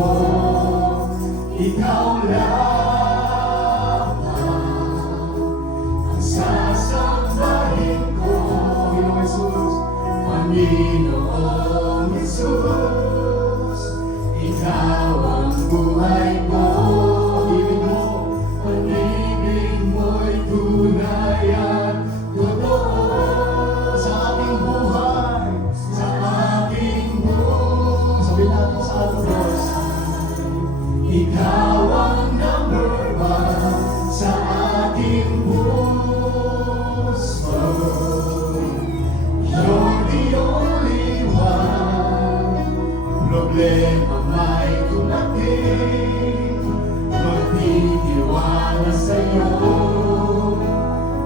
ko, ikaw lamang ang sasambahin ko. Panginoong Jesus, ikaw ang buhay ko. Pag-ibig mo'y tunay at totoo sa ating buhay, sa ating buhay. Sabi natin sa ating Diyos, ikaw ang number one sa ating puso. You're the only one. Problema may dumating, magtitiwala sa'yo.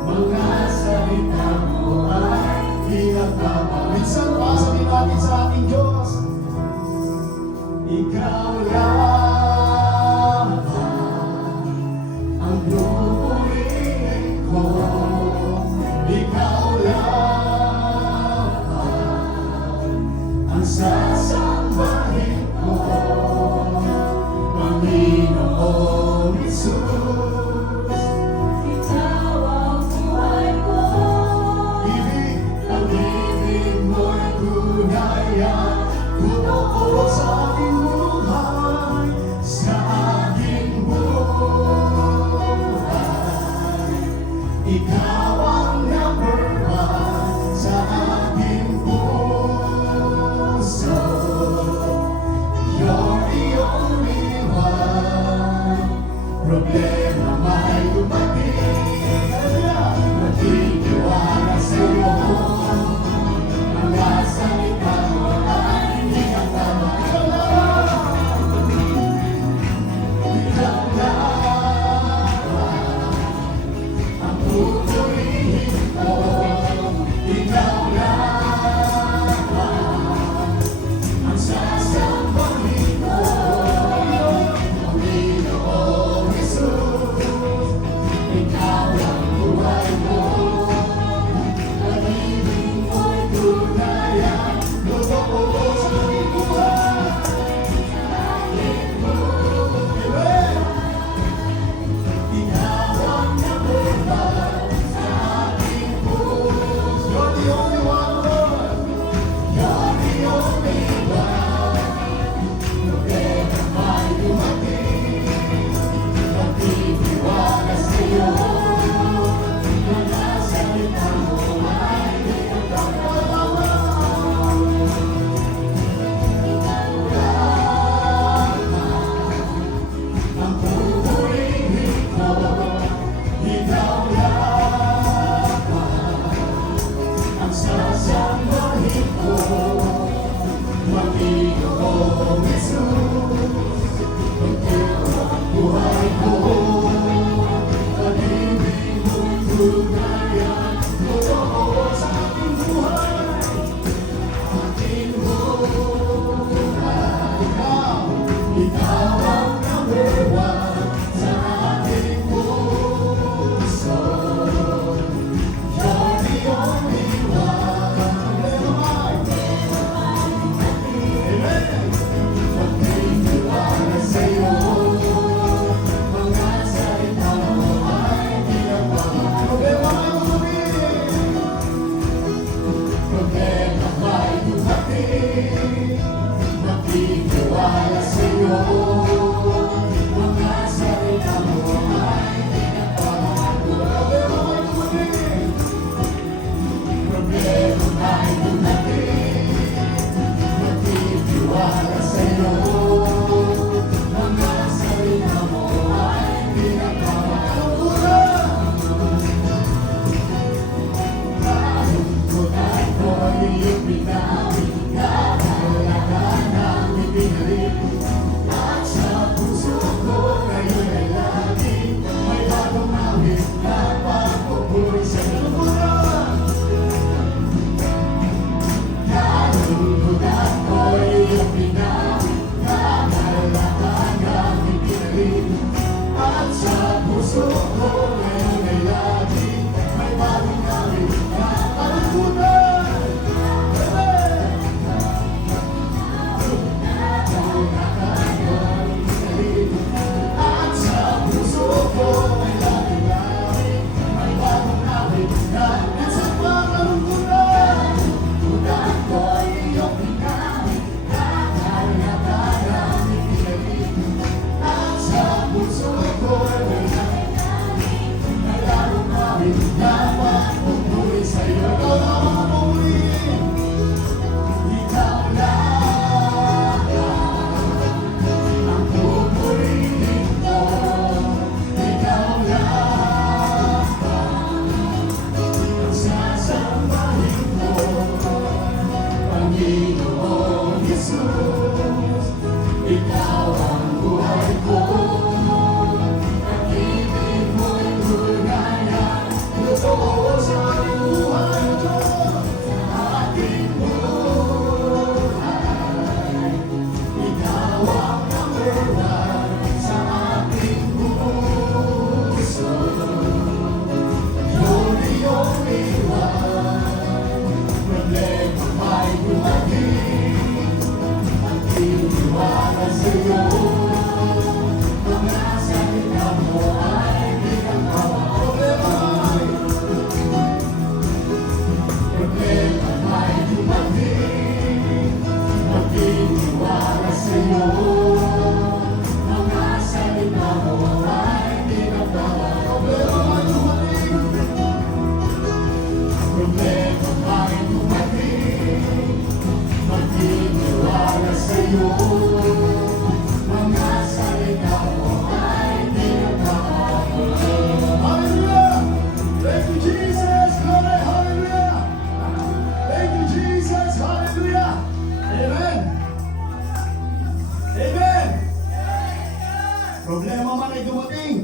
Mga salita mo ay pinagmamahal. Minsan pa sabihin natin sa ating Diyos, ikaw lamang ang pupurihin ko. Ikaw lamang ang sasambahin ko. Panginoong Jesus, Ikaw ang buhay ko. Pag-ibig mo'y tunay at totoo sa aking buhay, sa aking buhay. Ikaw ang number one sa aking puso. You're the only one. Problema may dumating, magtitiwala sa'yo. Mga salita mo ay hindi ka tama. Ikaw lamang ang pupurihin ko. Ikaw lamang ang sasambahin ko. Panginoong Jesus, ikaw ang buhay ko. Pag-ibig mo'y tunay at totoo sa aking buhay, sa aking buhay. Ikaw ang number one sa aking puso. You're the only one, Lord. You're the only one. Problema may dumating, magtitiwala sa'yo. Mga salita mo ay pinagmamahal. Ikaw lamang ang pupurihin ko. Ikaw lamang ang sasambahin ko. Panginoong Jesus, ikaw ang buhay ko. Pag-ibig mo'y tunay at totoo sa aking buhay, aking buhay. Ikaw ang number one sa aking puso. You're the only one. Amen. Magtitiwala sa'yo. Mga iyo. Mga salita mo ay di nagbabago. Problema may dumating, magtitiwala sa'yo. Mga salita mo ay di nagbabago. Problema may dumating, magtitiwala sa'yo. Mga salita mo ay di nagbabago. Hallelujah! Thank you, Jesus! Glory, hallelujah! Thank you, Jesus! Hallelujah! Amen! Amen! Problema man ay dumating,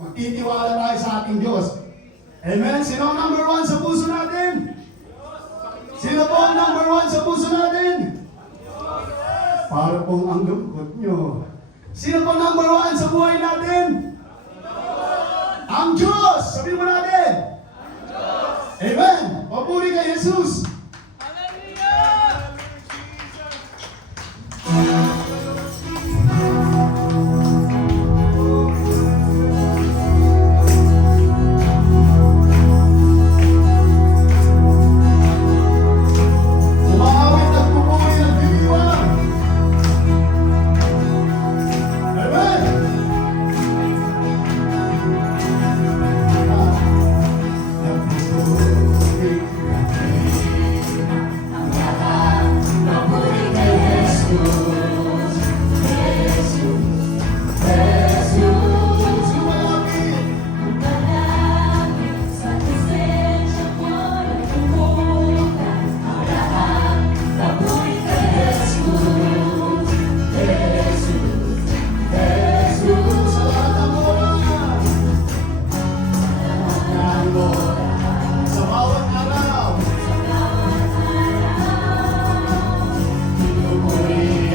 magtitiwala tayo sa ating Diyos. Amen! Sino ang number one sa puso natin? Sino po ang number one sa puso natin? Para pong ang lungkot nyo. Sino po number one sa buhay natin? Ang Diyos! Sabihin mo natin! Amen! Papuri kay Jesus! Umawit at pupuri ng diliwan! Amen! Papuri kay Jesus, Jesus, Jesus. Manalangin sa presensya mo, nagtutulungan ang lahat. Papuri kay Jesus, Jesus, Jesus. Sa bawat araw, pinupuri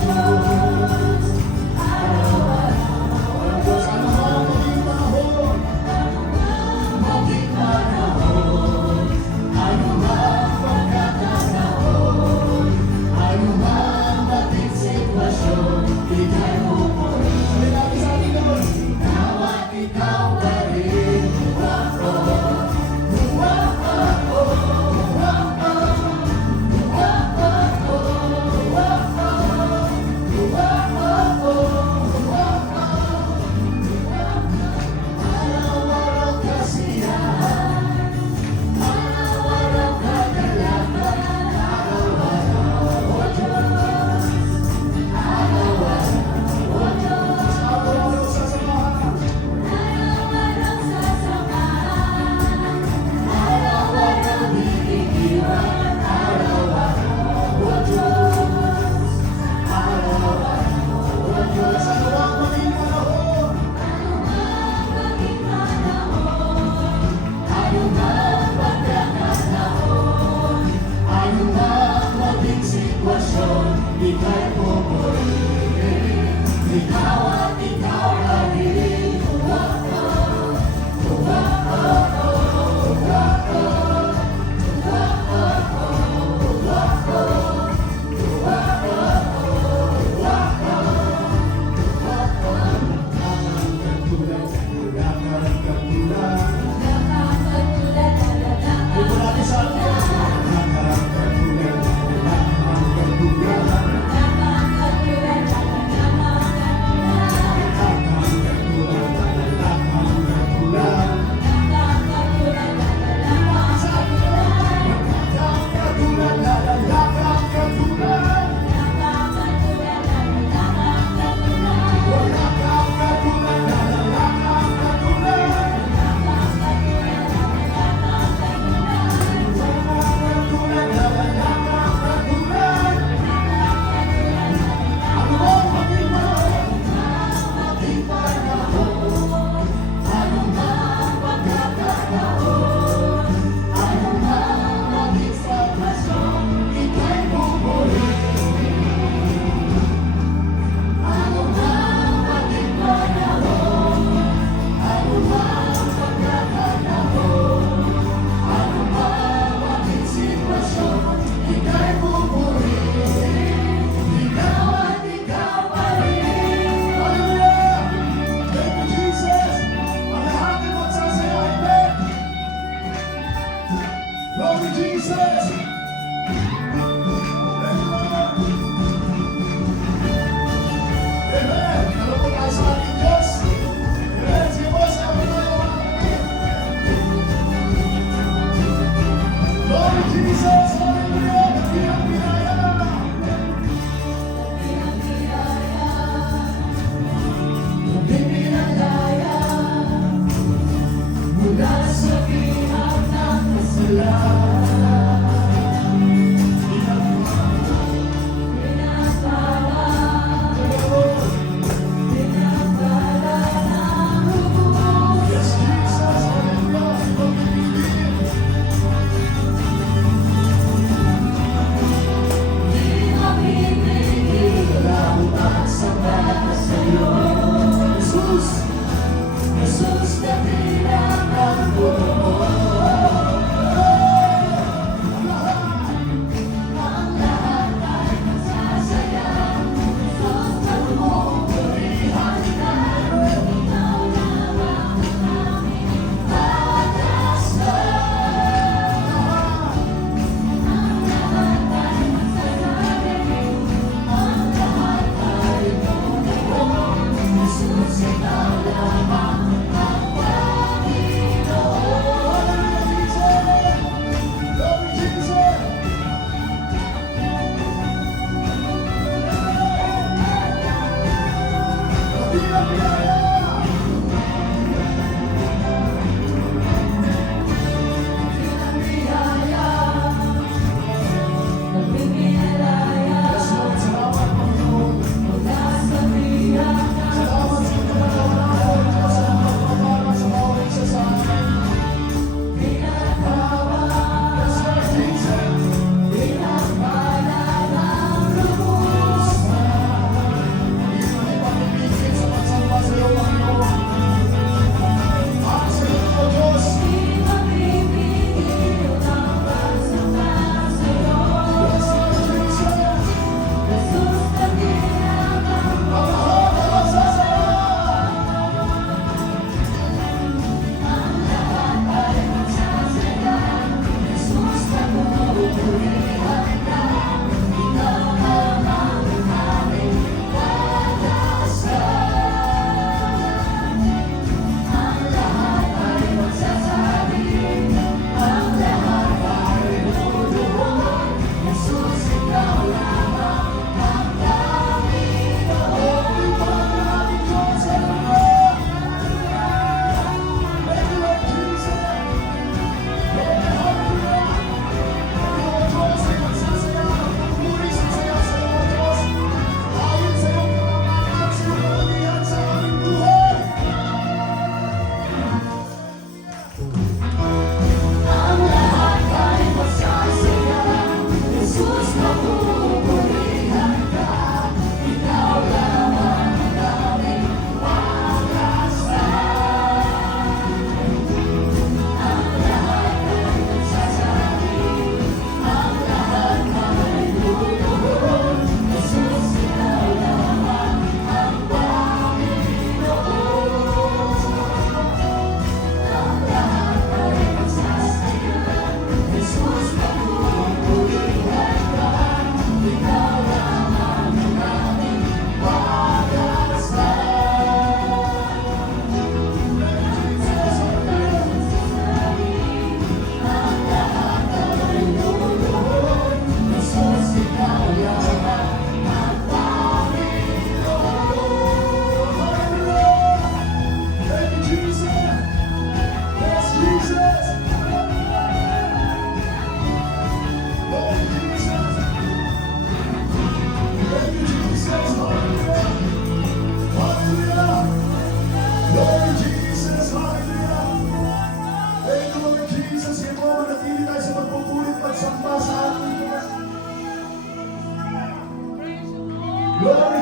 Diyos. Diyos, ano man maging panahon, Maging panahon, anumang pagkakataon, anumang maging sitwasyon, ika'y pupurihin. sabi natin sa ating Lord, Ikaw at ikaw pa rin. Uwako, uwako, uwako, uwako, uwako, uwako, uwako. Araw-araw kasiyahan, araw-araw kagalakan, araw-araw, O Diyos, araw-araw, O Diyos. araw-araw sa samahan. Araw-araw sasamahan, araw-araw didiwan, araw-araw, O Diyos, araw-araw, O Diyos. Ano man maging panahon, Anumang maging panahon, anumang pagkakataon, anumang maging sitwasyon, ika'y pupurihin. Ikaw at ikaw pa rin. Uwako, uwako, uwako, uwako, uwako, uwako, uwako. wala kang katulad. Nakakatulad, Ito natin sa ating Diyos, wala kang katulad, wala kang katulad. nakakatulad, nakakatulad. Wala kang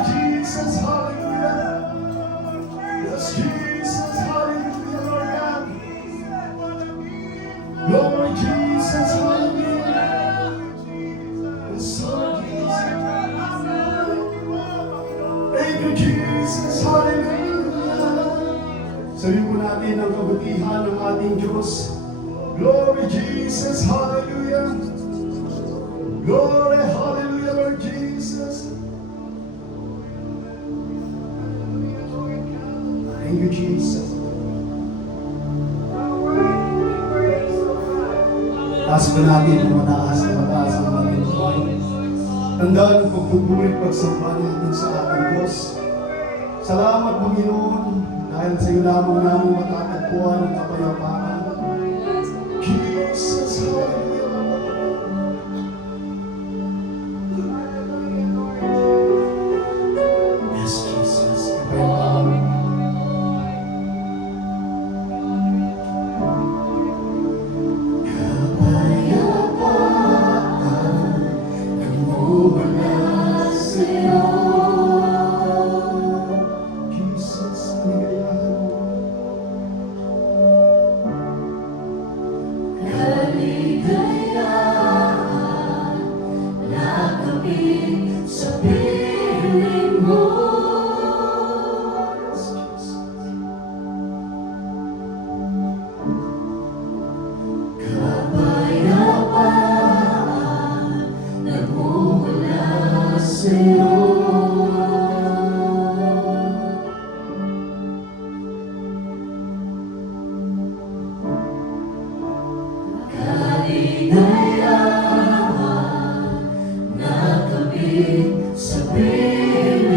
Jesus, hallelujah. Yes, Jesus, hallelujah, Lord God. Glory, Jesus, hallelujah. Yes, Lord Jesus. Thank you, Jesus, hallelujah. Sabihin po natin ang kabutihan ng ating Diyos. Glory, Jesus, hallelujah. Glory, hallelujah, Lord Jesus. Thank you, Jesus. Taas ba natin ang mataas na mataas ang ating buhay? Tandaan ang pagpupuri at pagsamba natin sa ating Diyos. Salamat, Panginoon, dahil sa iyo lamang namin matatagpuan ang kapayapaan. Jesus, hallelujah. Yes, Jesus. Kapayapaan. Jesus, kaligayahan mo. Kaligayahan nakabit sa piling mo. Yes, Jesus. Kapayapaan nagmumula sa'yo. Kaligayahan nakabit sa piling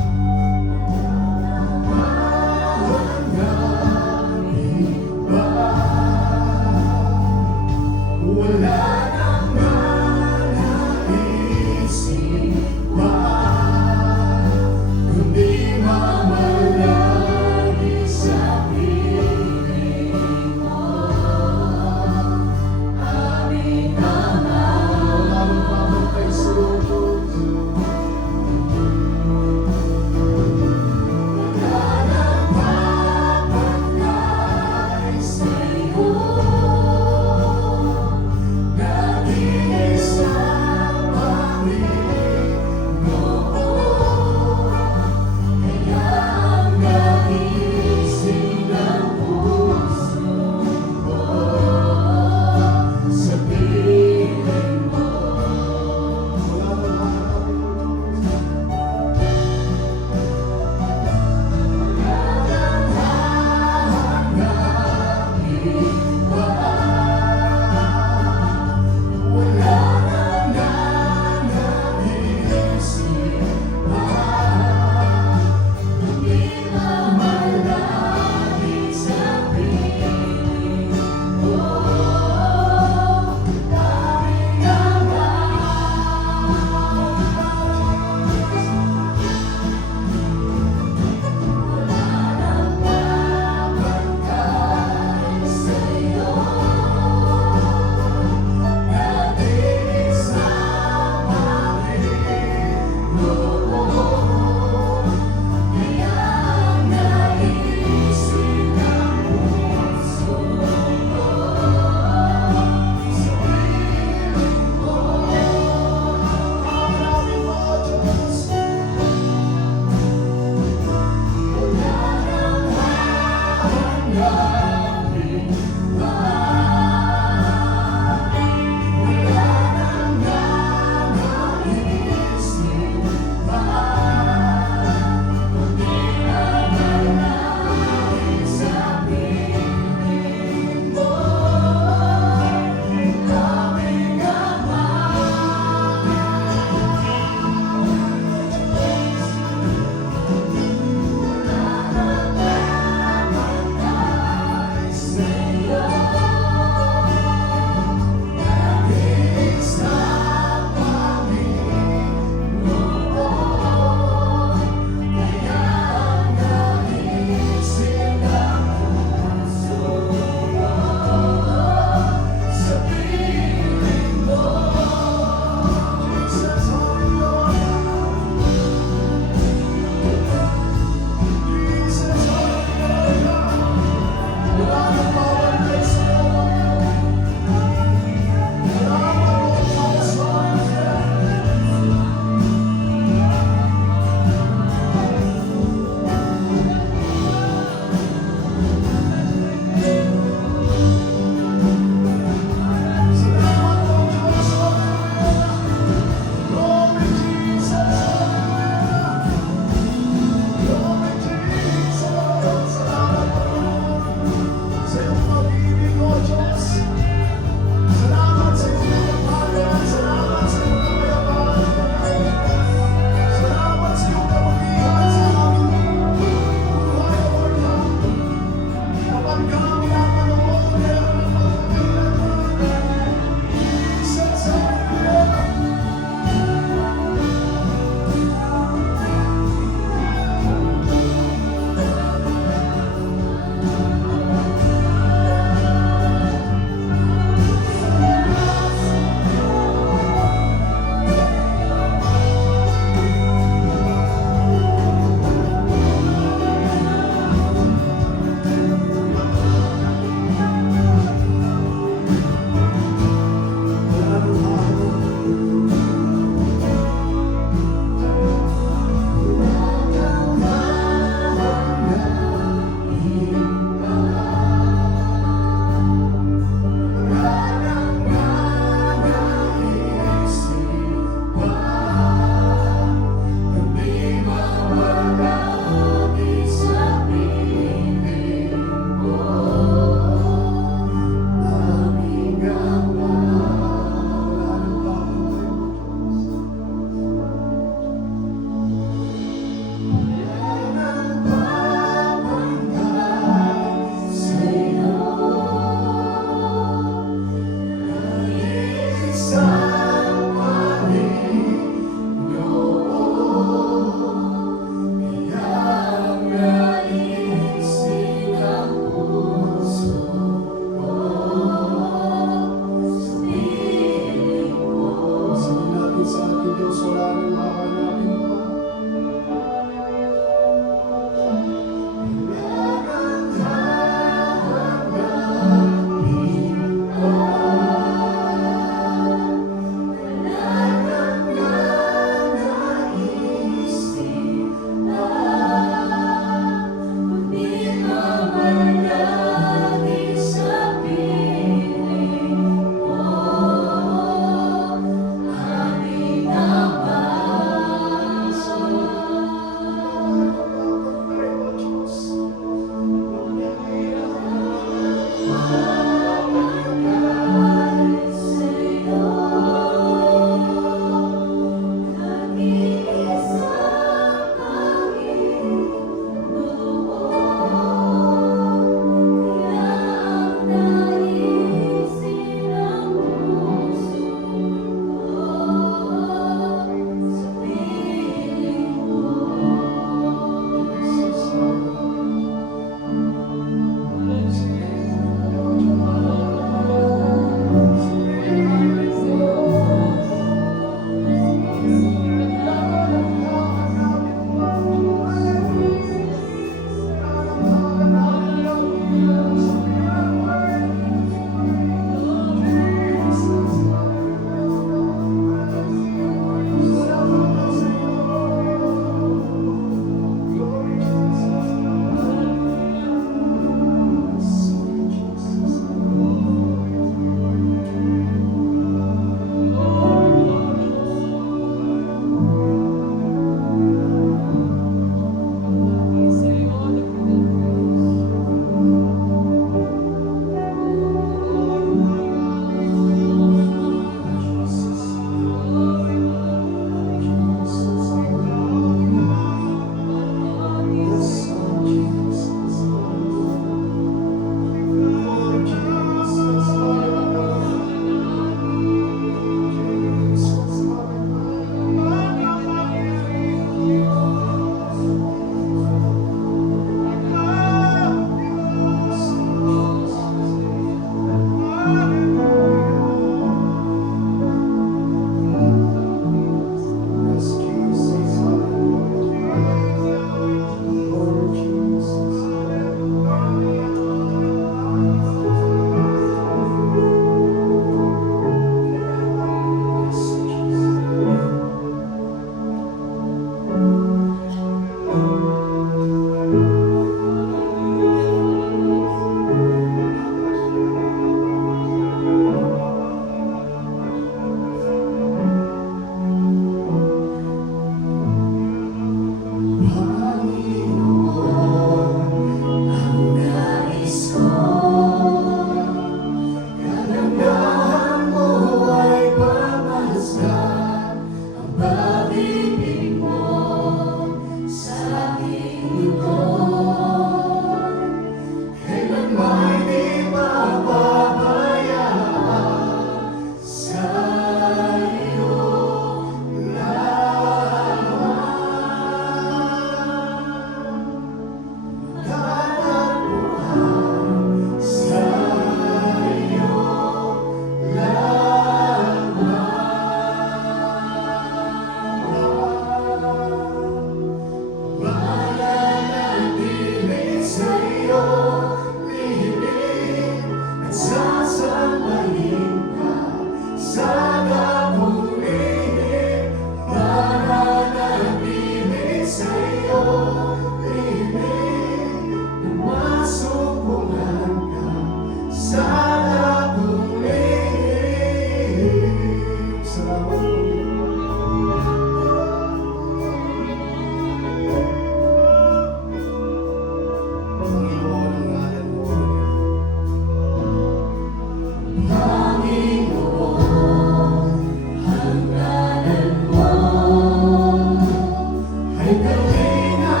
kalinga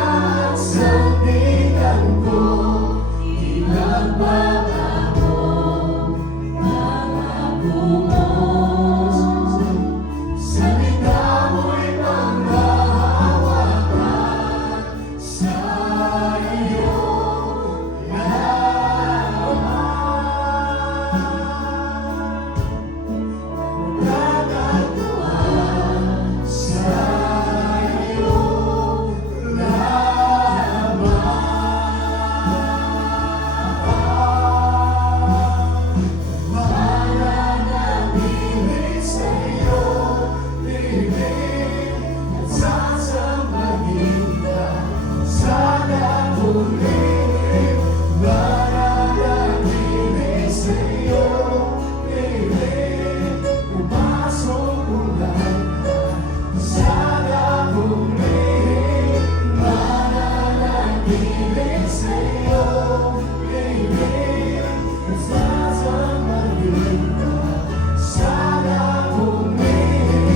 at sandigan ko, di nagbabago. Pangako mo, salita mo'y panghahawakan sa iyong nagkakatuwa sa iyong mananatili sa iyong piling at sasambahin ka sa damuling. Mananatili sa iyong piling, pumasok ulan sa damuling. Mananatili sa iyong piling at sasambahin ka sa damuling.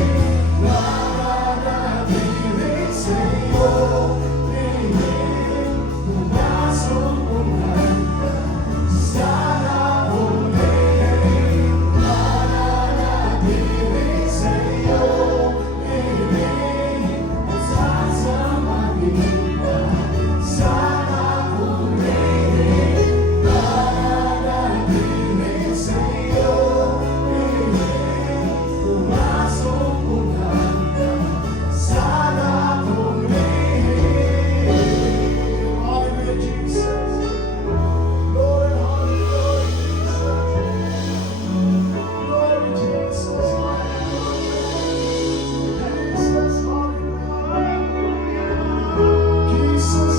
Mananatili sa iyong piling, pumasok ulan sa damuling. Mananatili sa iyong piling at sasamahin ka sa damuling. Mananatili sa iyong piling, pumasok ulan sa damuling. Hallelujah, Jesus. Lord, hallelujah, Jesus. Glory, Jesus. Hallelujah. Jesus, hallelujah. Jesus,